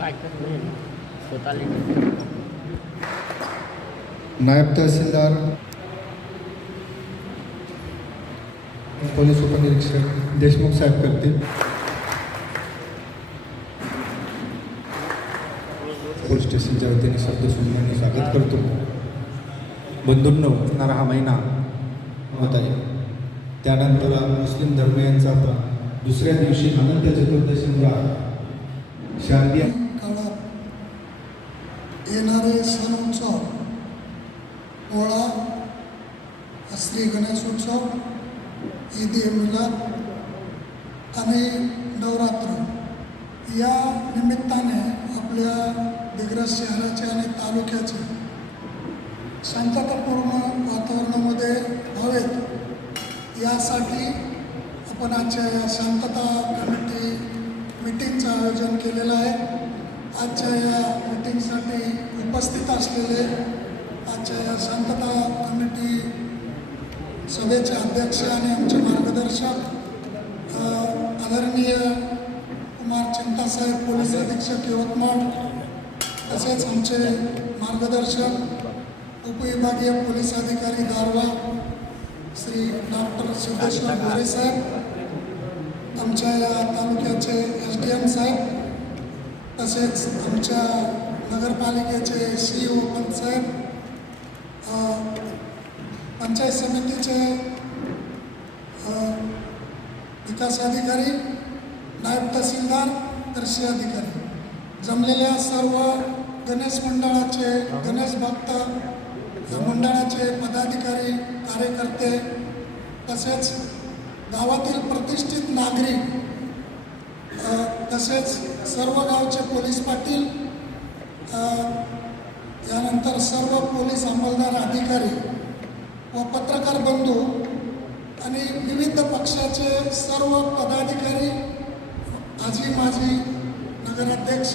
नाही नायब तहसीलदार पोलीस उपनिरीक्षक देशमुख साहेब करतील. पोलीस स्टेशनच्या वतीने शब्दसुमनाने स्वागत करतो. बंधूंनो असणारा हा महिना होत आहे. त्यानंतर मुस्लिम धर्मियांचा आता दुसऱ्या दिवशी अनंत चतुर्दशीला शारदीय येणारे सण उत्सव. पोळा श्री गणेश उत्सव ईद ए मिलाद आणि नवरात्र. या निमित्ताने आपल्या दिग्रस शहराचे आणि तालुक्याचे शांततापूर्ण वातावरणामध्ये व्हावेत. यासाठी आपण आजच्या या शांतता कमिटी मीटिंगचं आयोजन केलेलं आहे. आजच्या या मीटिंगसाठी उपस्थित असलेले आजच्या या शांतता कमिटी सभेचे अध्यक्ष आणि आमचे मार्गदर्शक आदरणीय कुमार चिंतासाहेब पोलीस अधीक्षक यवतमाळ तसेच आमचे मार्गदर्शक उपविभागीय पोलीस अधिकारी दारवा श्री डॉक्टर सिद्धेश्वर गोरे साहेब आमच्या या तालुक्याचे एस डी एम साहेब तसेच आमच्या नगरपालिकेचे सी ओ पंचायत पंचायत समितीचे विकास अधिकारी नायब तहसीलदार कृषी अधिकारी. जमलेल्या सर्व गणेश मंडळाचे गणेश भक्त मंडळाचे पदाधिकारी कार्यकर्ते तसेच गावातील प्रतिष्ठित नागरिक तसेच सर्व गावचे पोलीस पाटील त्यानंतर यानंतर सर्व पोलीस अंमलदार अधिकारी व पत्रकार बंधू आणि विविध पक्षाचे सर्व पदाधिकारी आजी माजी नगराध्यक्ष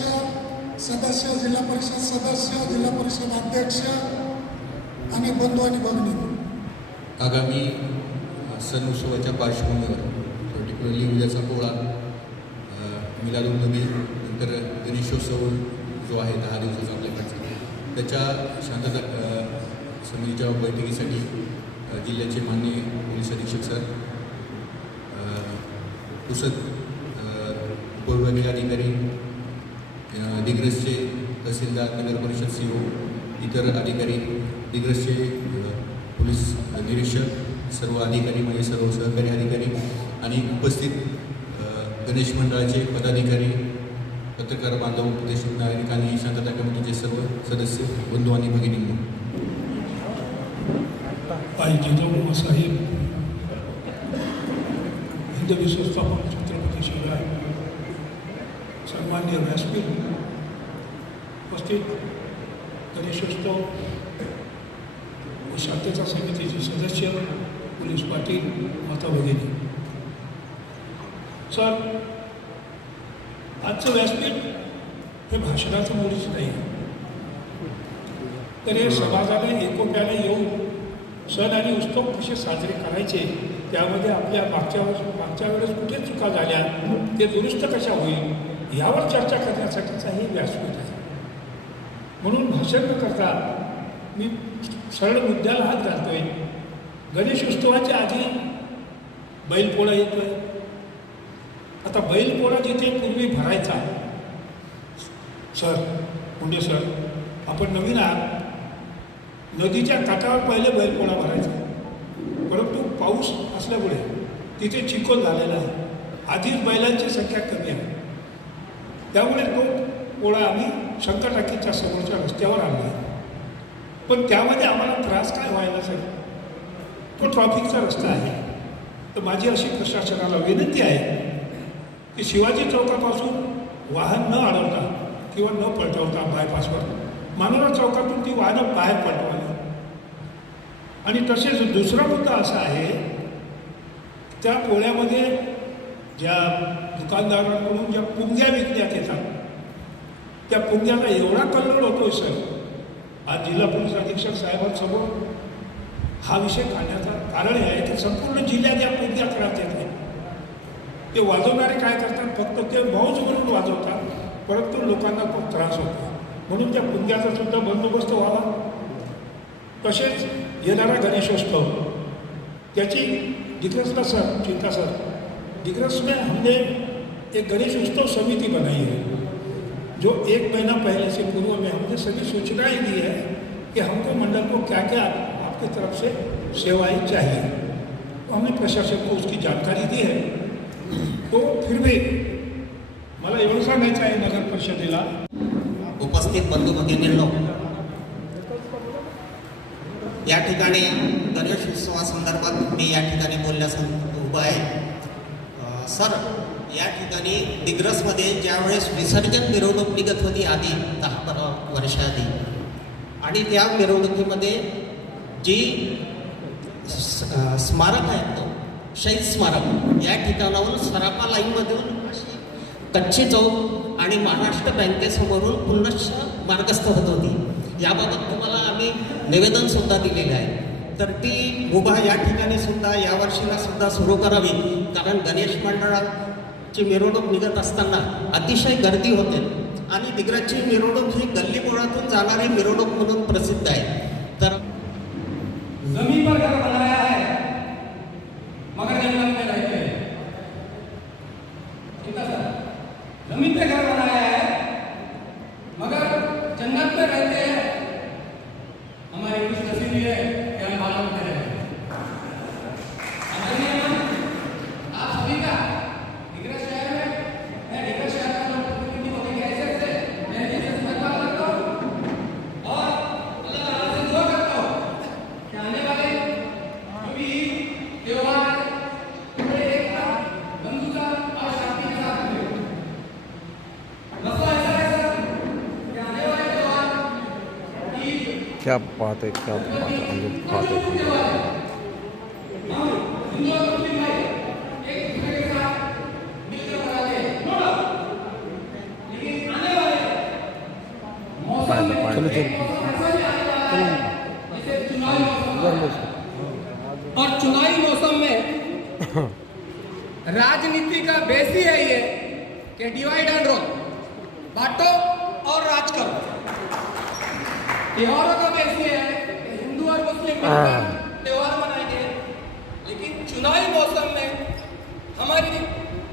सदस्य जिल्हा परिषद सदस्य जिल्हा परिषद अध्यक्ष आणि बंधू आणि भगिनी. आगामी सण उत्सवाच्या पार्श्वभूमीवर पर्टिक्युलरली उद्याचा पोळा अ, मिलादुलनबी नंतर गणेशोत्सव जो आहे दहा दिवसाचा आपल्याकडचा त्याच्या शांतता समितीच्या बैठकीसाठी जिल्ह्याचे माननीय पोलीस अधीक्षक सर पुसद उपविभागीय अधिकारी दिग्रसचे तहसीलदार नगर परिषद सी ओ इतर अधिकारी दिग्रसचे पोलीस निरीक्षक सर्व अधिकारी म्हणजे सर्व सहकारी अधिकारी आणि उपस्थित गणेश मंडळाचे पदाधिकारी पत्रकार बांधव उपदेशक नागरिक आणि शांतता कमिटीचे सर्व सदस्य बंधू आणि भगिनींनो. आई जिजाऊ साहेब हिंदवी संस्थापक छत्रपती शिवराय सन्मान्य व्यासपीठ उपस्थित गणेशोत्सव व शांतता समितीचे सदस्य पोलीस पाटील माता भगिनी. सर आजचं व्यासपीठ हे भाषणाचं मुळीच नाही. तर हे समाजाने एकोप्याने येऊन सण आणि उत्सव कसे साजरे करायचे त्यामध्ये आपल्या मागच्या वर्ष मागच्या वेळेस कुठे चुका झाल्या ते दुरुस्त कशा होईल यावर चर्चा करण्यासाठीचा हे व्यासपीठ आहे. म्हणून भाषण न करता मी सरळ मुद्द्याला हात घालतोय. गणेश उत्सवाच्या आधी बैलपोळा येतोय. आता बैलपोळा जिथे पूर्वी भरायचा? सर मुंडे सर आपण नवीन आहात. नदीच्या काठावर पहिले बैलपोळा भरायचा? परंतु पाऊस असल्यामुळे तिथे चिखल झालेला आहे. आधीच बैलांची संख्या कमी आहे. त्यामुळे तो पोळा आम्ही शंकरटाकीच्या समोरच्या रस्त्यावर आणला पण त्यामध्ये आम्हाला त्रास काय व्हायला सर? तो ट्रॉफिकचा रस्ता आहे. तर माझी अशी प्रशासनाला विनंती आहे की शिवाजी चौकापासून वाहन न अडवता किंवा न पलटवता बायपासवर मानोरा चौकातून ती वाहनं बाहेर पलटवावी आणि तसेच दुसरा मुद्दा असा आहे त्या पोळ्यामध्ये ज्या दुकानदारांकडून ज्या पुंग्या विकण्यात येतात त्या पुंग्याला एवढा कल्लोळ होतोय सर आज जिल्हा पोलीस अधीक्षक साहेबांसमोर हा विषय काढण्याचं कारण हे आहे की संपूर्ण जिल्ह्यात या पुंग्या त्रास येत नाही. ते वाजवणारे काय करतात? मौज म्हणून वाजवतात. परंतु लोकांना खूप त्रास होतो. म्हणून त्या बंदोबस्त व्हावा. तसेच येणारा गणेशोत्सव. त्याची दिग्रसला सर, चिंता सर, दिग्रस में हमने एक गणेश उत्सव समिति बनाई है, जो एक महीना पहले से पूर्व में हमने सभी सूचनाएँ दी है कि हमको मंडल को क्या क्या आपकी तरफ़ से सेवाएँ चाहिए। तो हमने प्रशासन को उसकी जानकारी दी है। तो फिरवे मला एवढं सांगायचं आहे नगर परिषदेला. उपस्थित बंधू भगिनींनो या ठिकाणी गणेश उत्सवासंदर्भात मी या ठिकाणी बोलण्यास उभा आहे. सर या ठिकाणी दिग्रसमध्ये ज्यावेळेस विसर्जन मिरवणूक निघत होती आधी दहा बारा वर्षाआधी आणि त्या मिरवणुकीमध्ये जी स्मारक आहेत शहीद स्मारक. या ठिकाणाहून सराफा लाईनमधून अशी कच्ची चौक आणि महाराष्ट्र बँकेसमोरून पुनश्च मार्गस्थ होत होती. याबाबत तुम्हाला आम्ही निवेदन सुद्धा दिलेले आहे. तर ती मुभा या ठिकाणी सुद्धा या वर्षीला सुद्धा सुरू करावी. कारण गणेश मंडळाची मिरवणूक निघत असताना अतिशय गर्दी होते. आणि दिग्रजची मिरवणूक ही गल्लीबोळातून जाणारी मिरवणूक म्हणून प्रसिद्ध आहे. तर जमीन पर घर बनाया है मगर जंगल में रहते हैं ठीक है सर जमीन पे घर बनाया है मगर जन्नत में रहते हैं हमारी खुश नसीबी है कि हम भारत में रहते हैं आदरणीय मन, आप सभी का दिग्रज शहर में मैं दिग्रज शहर का जो प्रतिनिधि होने के हैसियत से मैं इनसे धन्यवाद करता हूँ और अल्लाह ताला से दुआ करता हूँ कि आने वाले जो भी त्योहार बड़े एकता बंधुता और शांति के साथ हों। मसला ऐसा है सर कि आने वाले त्योहार ईद क्या बात है क्या बात है अमृत बात है। हिंदू और मुस्लिम भाई एक दूसरे के साथ मिलकर मनाते हैं लेकिन आने वाले मौसम में चलो चलो। ऐसा भी आने वाला है जैसे चुनावी मौसम और चुनावी मौसम में राजनीति का बेस ही है ये कि डिवाइड एंड रोल बांटो और राज करो। त्योहारों का बेस ये है कि हिंदू और मुस्लिम मिलकर त्योहार मनाएँगे लेकिन चुनावी मौसम में हमारी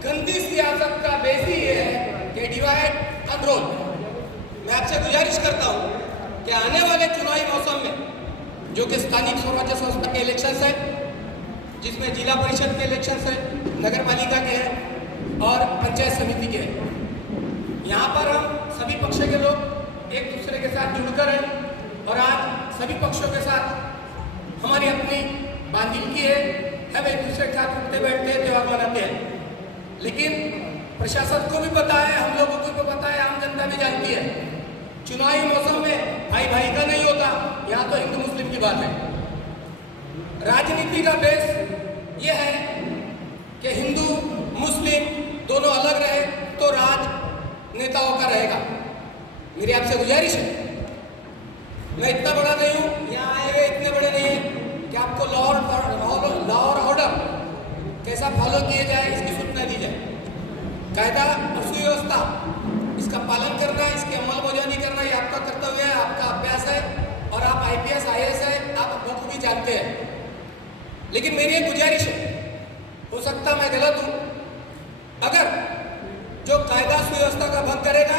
गंदी सियासत का बेस ही ये है कि डिवाइड एंड रोल मैं आपसे गुजारिश करता हूँ कि आने वाले चुनावी मौसम में जो कि स्थानीय स्वराज्य संस्था के इलेक्शन है जिसमें जिला परिषद के इलेक्शन है नगर पालिका के हैं और पंचायत समिति के हैं। यहाँ पर हम सभी पक्ष के लोग एक दूसरे के साथ जुड़कर हैं। और आज सभी पक्षों के साथ हमारी अपनी बांधिलकी है, हम एक दूसरे के साथ उठते बैठते हैं त्यौहार मनाते हैं। लेकिन प्रशासन को भी पता है, हम लोगों को भी पता है, आम जनता भी जानती है, चुनावी मौसम में भाई भाई का नहीं होता, यहाँ तो हिंदू मुस्लिम की बात है। राजनीति का बेस ये है कि हिंदू, मुस्लिम दोनों अलग रहे तो राज नेताओं का रहेगा। मेरी आपसे गुजारिश है मैं इतना बड़ा नहीं हूँ। यहाँ आए हुए इतने बड़े नहीं हैं कि आपको लॉ और लॉ और ऑर्डर कैसा फॉलो किया जाए, इसकी सूचना दी जाए। कायदा और सुव्यवस्था, इसका पालन करना, इसके इसकी अमलबजानी करना, ये आपका कर्तव्य है, आपका अभ्यास है और आप आईपीएस आईएएस है, आप बखूबी जानते हैं। लेकिन मेरी एक गुजारिश है, हो सकता मैं गलत हूँ। अगर जो कायदा सुव्यवस्था का भंग करेगा,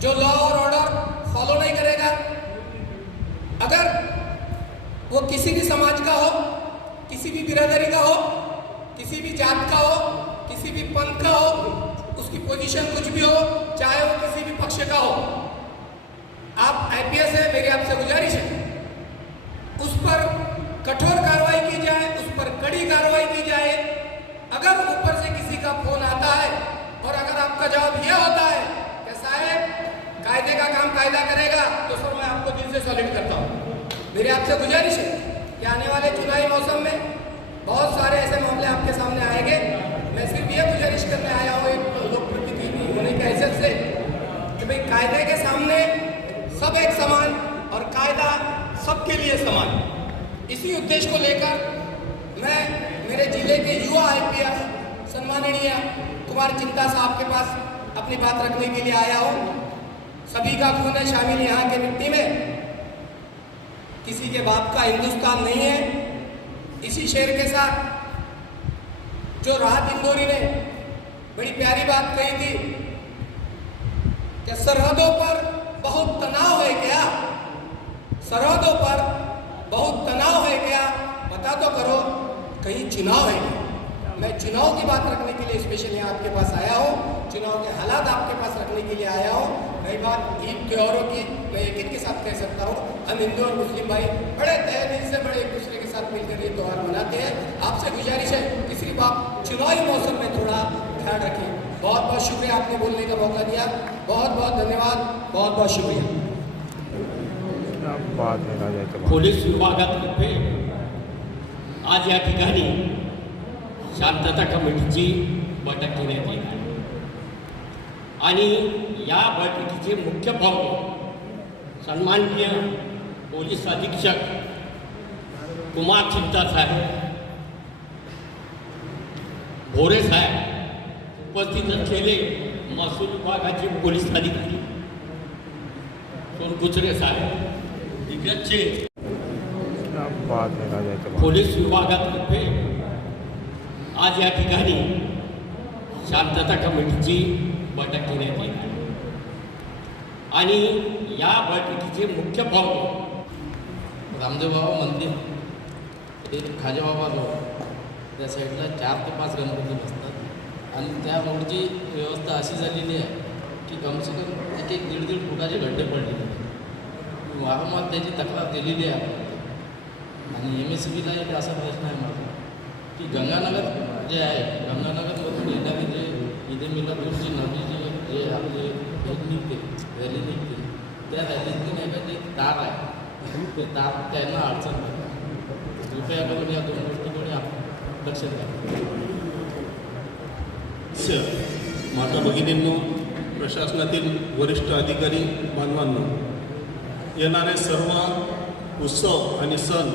जो लॉ और ऑर्डर फॉलो नहीं करेगा अगर वो किसी भी समाज का हो, किसी भी बिरादरी का हो, किसी भी जात का हो, किसी भी पंथ का हो, उसकी पोजीशन कुछ भी हो, चाहे वो किसी भी पक्ष का हो, आप आईपीएस है, मेरी आपसे गुजारिश है। उस पर कठोर कार्रवाई की जाए, उस पर कड़ी कार्रवाई की जाए। अगर ऊपर से किसी का फ़ोन आता है और अगर आपका जवाब यह होता है कि साहब कायदे का काम कायदा करेगा तो सर मैं आपको दिल से सॉलिड करता हूँ। मेरी आपसे गुजारिश है कि आने वाले चुनावी मौसम में बहुत सारे ऐसे मामले आपके सामने आएँगे। मैं सिर्फ़ ये गुजारिश करने आया हूँ, एक लोक प्रतिनिधि होने की हैसियत से, कि भाई कायदे के सामने सब एक समान और कायदा सबके लिए समान। इसी उद्देश्य को लेकर मैं मेरे ज़िले के युवा आईपीएस सम्माननीय कुमार चिंता साहब के पास अपनी अपनी बात रखने के लिए आया हूँ। सभी का खून है, शामिल यहाँ के मिट्टी में। किसी के बाप का हिंदुस्तान नहीं है, इसी शेर के साथ। जो राहत इंदौरी ने बड़ी प्यारी बात कही थी कि सरहदों पर बहुत तनाव है क्या? सरहदों पर बहुत तनाव है क्या? बता तो करो, कहीं चुनाव है क्या? मैं चुनाव की बात रखने के लिए स्पेशल यहाँ आपके पास आया हूँ। चुनाव के हालात आपके पास रखने के लिए आया हूँ। रही बात ईद त्योहारों की मैं यकीन के साथ कह सकता हूँ। हम हिंदू और मुस्लिम भाई बड़े तय दिल से बड़े एक दूसरे के साथ मिलकर ये त्यौहार मनाते हैं। आपसे गुजारिश है कि सिर्फ़ आप चुनावी मौसम में थोड़ा ध्यान रखें। बहुत बहुत शुक्रिया आपने बोलने का मौका दिया। बहुत बहुत धन्यवाद। बहुत बहुत शुक्रिया। बात पोलीस विभागातर्फे आज या ठिकाणी शांतता कमिटीची बैठक घेण्यात येत आहे. आणि या बैठकीचे मुख्य पाहुणे सन्माननीय पोलीस अधीक्षक कुमार चिंता साहेब भोरे साहेब उपस्थित असलेले महसूल विभागाचे पोलीस अधिकारी सोनकुचरे साहेब दिग्गजचे पोलीस विभागातर्फे आज या ठिकाणी शांतता कमिटीची बैठक घेण्यात येत आहे आणि या बैठकीचे मुख्य पाहुणे रामदेव बाबा मंदिर एक खाजेबाबा रोड त्या साईडला चार ते पाच गणपती बसतात. आणि त्या रोडची व्यवस्था अशी झालेली आहे की कमसे कम एक एक दीड दीड फुटाचे गड्डे पडलेले आहेत वारंवार त्याची तक्रार दिलेली आहे. आणि एम एस सी बीला एक असा प्रश्न आहे माझा की गंगानगर जे आहे गंगानगरमधून येणारी जे ईदे मिलादूरची नदी जी जे आपले हे निघते रॅली निघते त्या रॅलीतून नाही का जे तार आहे. ते तार त्यांना अडचण होते कृपया करून या दोन गोष्टीकडे आपण लक्ष द्या माता भगिनींनो प्रशासनातील वरिष्ठ अधिकारी बांधवांनो येणारे सर्व उत्सव आणि सण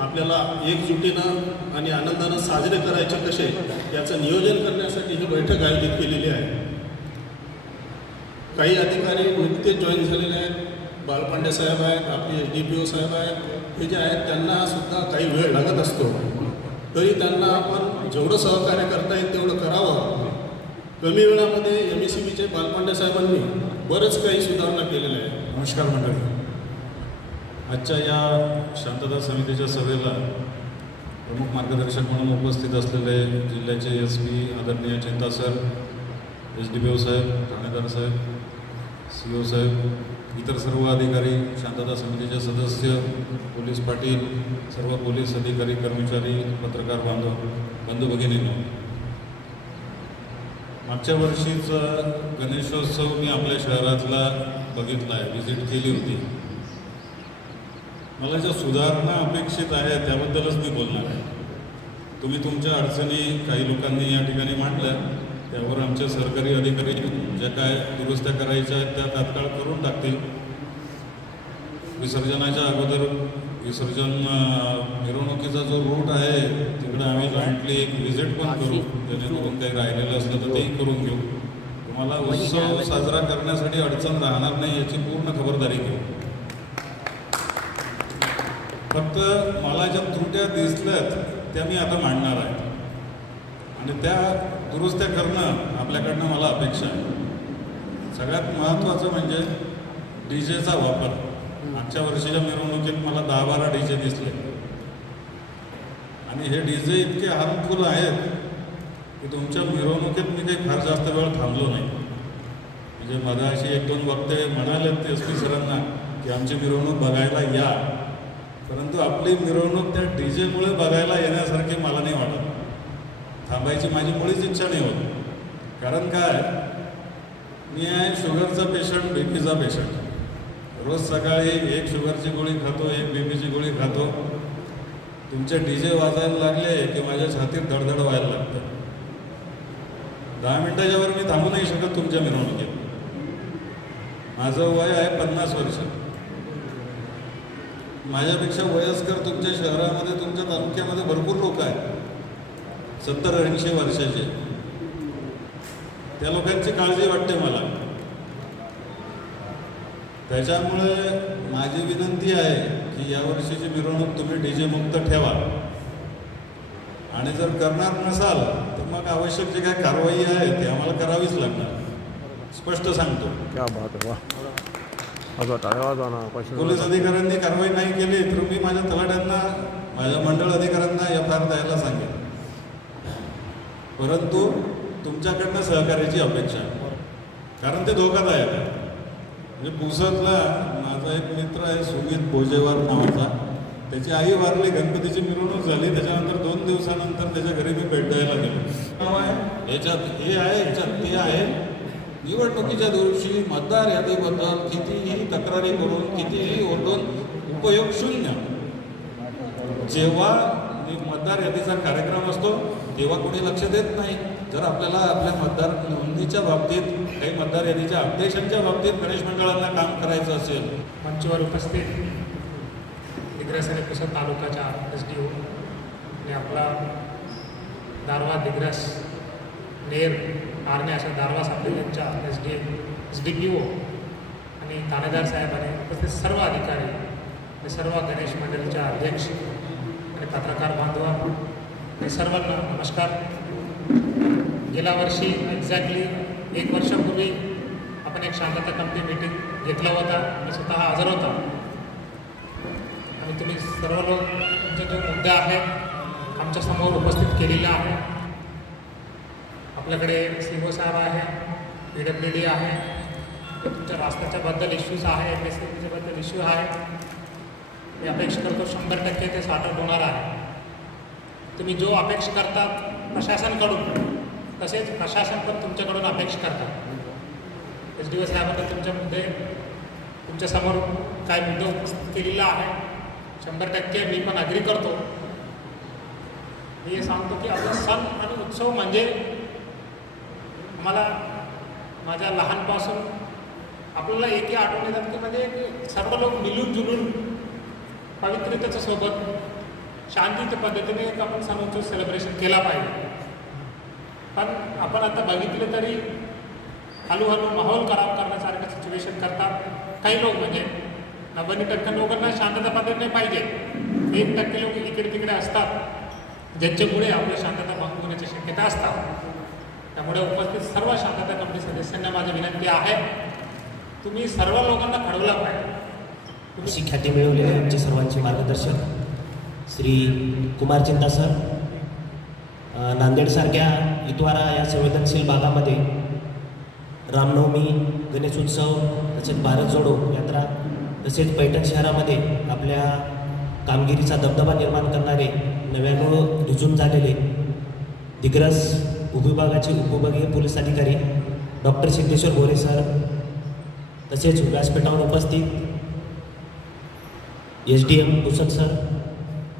आपल्याला एकजुटीनं आणि आनंदानं साजरे करायचे कसे याचं नियोजन करण्यासाठी ही बैठक आयोजित केलेली आहे. काही अधिकारी नुकतेच जॉईन झालेले आहेत. बालपांडे साहेब आहेत आपले एस डी पी ओ साहेब आहेत. हे जे आहेत त्यांना सुद्धा काही वेळ लागत असतो. तरी त्यांना आपण जेवढं सहकार्य करता येईल तेवढं करावं. कमी वेळामध्ये एम एस सी बीचे बालपांडे साहेबांनी बरंच काही सुधारणा केलेल्या आहे नमस्कार मंडळी. आजच्या या शांतता समितीच्या सभेला प्रमुख मार्गदर्शक म्हणून उपस्थित असलेले जिल्ह्याचे एस पी आदरणीय Chinta sir S D P O साहेब ठाणेदार साहेब सी ओ साहेब इतर सर्व अधिकारी शांतता समितीचे सदस्य पोलीस पाटील सर्व पोलीस अधिकारी कर्मचारी पत्रकार बांधव बंधू भगिनींनो. मागच्या वर्षीचा गणेशोत्सव मी आपल्या शहरातला बघितला आहे व्हिजिट केली होती. मला ज्या सुधारणा अपेक्षित आहे त्याबद्दलच मी बोलणार आहे. तुम्ही तुमच्या अडचणी काही लोकांनी या ठिकाणी मांडल्या त्यावर आमचे सरकारी अधिकारी ज्या काय दुरुस्त्या करायच्या आहेत त्या तात्काळ करून टाकतील. विसर्जनाच्या अगोदर विसर्जन मिरवणुकीचा जो रूट आहे तिकडे आम्ही जॉईंटली एक व्हिजिट पण करू जेणेकरून काही राहिलेलं असलं तर तेही करून घेऊ. तुम्हाला उत्सव साजरा करण्यासाठी अडचण राहणार नाही याची पूर्ण खबरदारी घेऊ. फक्त मला ज्या त्रुट्या दिसल्यात त्या मी आता मांडणार आहे. आणि त्या दुरुस्त्या करणं आपल्याकडनं मला अपेक्षा आहे. सगळ्यात महत्त्वाचं म्हणजे डी जेचा वापर. मागच्या वर्षीच्या मिरवणुकीत मला दहा बारा डी जे दिसले. आणि हे डी जे इतके हार्मफुल आहेत की तुमच्या मिरवणुकीत मी काही फार जास्त वेळ थांबलो नाही. म्हणजे मधाशी अशी एक दोन वक्ते म्हणाले ते एस पी सरांना की आमची मिरवणूक बघायला या. परंतु आपली मिरवणूक त्या डी जेमुळे बघायला येण्यासारखी मला नाही वाटत. थांबायची माझी मुळीच इच्छा नाही होत. कारण काय? मी आहे शुगरचा पेशंट बी पीचा पेशंट. रोज सकाळी एक शुगरची गोळी खातो एक बी पीची गोळी खातो. तुमचे डी जे वाजायला लागले की माझ्या छातीत धडधड व्हायला लागतं. दहा मिनटाच्यावर मी थांबू नाही शकत तुमच्या मिरवणुकीत. माझं वय आहे पन्नास वर्ष. माझ्यापेक्षा वयस्कर तुमच्या शहरामध्ये तुमच्या तालुक्यामध्ये भरपूर लोक आहेत. सत्तर ऐंशी वर्षाचे. त्या लोकांची काळजी वाटते मला. त्याच्यामुळे माझी विनंती आहे की यावर्षीची मिरवणूक तुम्ही डी जे मुक्त ठेवा. आणि जर करणार नसाल तर मग आवश्यक जे काही कारवाई आहे ती आम्हाला करावीच लागणार. स्पष्ट सांगतो. पैसे पोलीस अधिकाऱ्यांनी कारवाई नाही केली तर मी माझ्या तलाट्यांना माझ्या मंडळ अधिकाऱ्यांना एफ आय आर द्यायला सांगेन परंतु तुमच्याकडनं सहकार्याची अपेक्षा. आहे कारण ते धोकादायक आहे. म्हणजे पुसतला माझा एक मित्र आहे सुमित भोजेवार नावाचा. त्याची आई वारली गणपतीची मिरवणूक झाली त्याच्यानंतर दोन दिवसानंतर त्याच्या घरी मी भेट द्यायला गेलो. याच्यात हे आहे याच्यात ते आहे. निवडणुकीच्या दिवशी मतदार यादीबद्दल कितीही तक्रारी करून कितीही ओरडून उपयोग शून्य. जेव्हा मतदार यादीचा कार्यक्रम असतो तेव्हा कोणी लक्ष देत नाही. जर आपल्याला आपल्या मतदार नोंदणीच्या बाबतीत काही मतदार यादीच्या अपडेशनच्या बाबतीत गणेश मंडळांना काम करायचं असेल. मंचवर उपस्थित दिग्रस आणि पुसद तालुक्याच्या एस डी ओ आणि आपला दारवा दिग्रस नेर कारणे अशा दारवा साखळीच्या S D S D P O आणि थाणेदार साहेब आणि उपस्थित सर्व अधिकारी आणि सर्व गणेश मंडळीच्या अध्यक्ष आणि पत्रकार बांधव आणि सर्वांना नमस्कार. गेल्या वर्षी एक्झॅक्टली एक वर्षापूर्वी आपण एक शांतता कमिटी मीटिंग घेतला होता. मी स्वतः हजर होता. आणि तुम्ही सर्व लोक तुमचे जो मुद्दे आहेत आमच्यासमोर उपस्थित केलेले आहे. आपल्याकडे सी ओ साहेब आहे पी डब्ल्यू डी आहे. तुमच्या रास्त्याच्याबद्दल इश्यूज आहे एम एस सी बद्दल इश्यू आहे. मी अपेक्षा करतो शंभर टक्के ते सॉर्ट होणार आहे. तुम्ही जो अपेक्षा करतात प्रशासनकडून तसेच प्रशासन पण तुमच्याकडून अपेक्षा करतात एस डी ओ साहेबांना तुमच्या मुद्दे तुमच्यासमोर काय मुद्दे उपस्थित केलेला आहे शंभर टक्के मी पण अग्री करतो. मी हे सांगतो की आपला सण आणि उत्सव म्हणजे मला माझ्या लहानपासून आपल्याला एकही आठवण येतात की म्हणजे की सर्व लोक मिलून जुलून पवित्रतेच्या सोबत शांतीच्या पद्धतीने एक आपण सणोत्सव सेलिब्रेशन केला पाहिजे. पण आपण आता बघितलं तरी हळूहळू माहोल खराब करण्यासारखं सिच्युएशन करतात. काही लोक म्हणजे नव्वद टक्के लोकांना शांतता पद्धतीने पाहिजे. एक टक्के लोक इकडे तिकडे असतात. ज्यांच्यामुळे आपल्या शांतता भंग होण्याची शक्यता असतात. त्यामुळे उपस्थित सर्व शांतता कमिटी सदस्यांना माझी विनंती आहे तुम्ही सर्व लोकांना घडवला पाहिजे. अशी ख्याती मिळवलेले आमचे सर्वांचे मार्गदर्शक श्री कुमार चिंता सर नांदेडसारख्या इतवारा या संवेदनशील भागामध्ये रामनवमी गणेश उत्सव तसेच भारत जोडो यात्रा तसेच पैठण शहरामध्ये आपल्या कामगिरीचा दबदबा निर्माण करणारे नव्यानं रुजून झालेले दिग्रस उपविभागाचे उपविभागीय पोलीस अधिकारी डॉक्टर सिद्धेश्वर गोरे सर तसेच व्यासपीठावर उपस्थित S D M Bhushan sir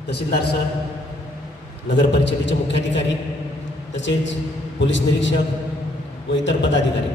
तहसीलदार सर नगर परिषदेचे मुख्याधिकारी तसेच पोलीस निरीक्षक व इतर पदाधिकारी.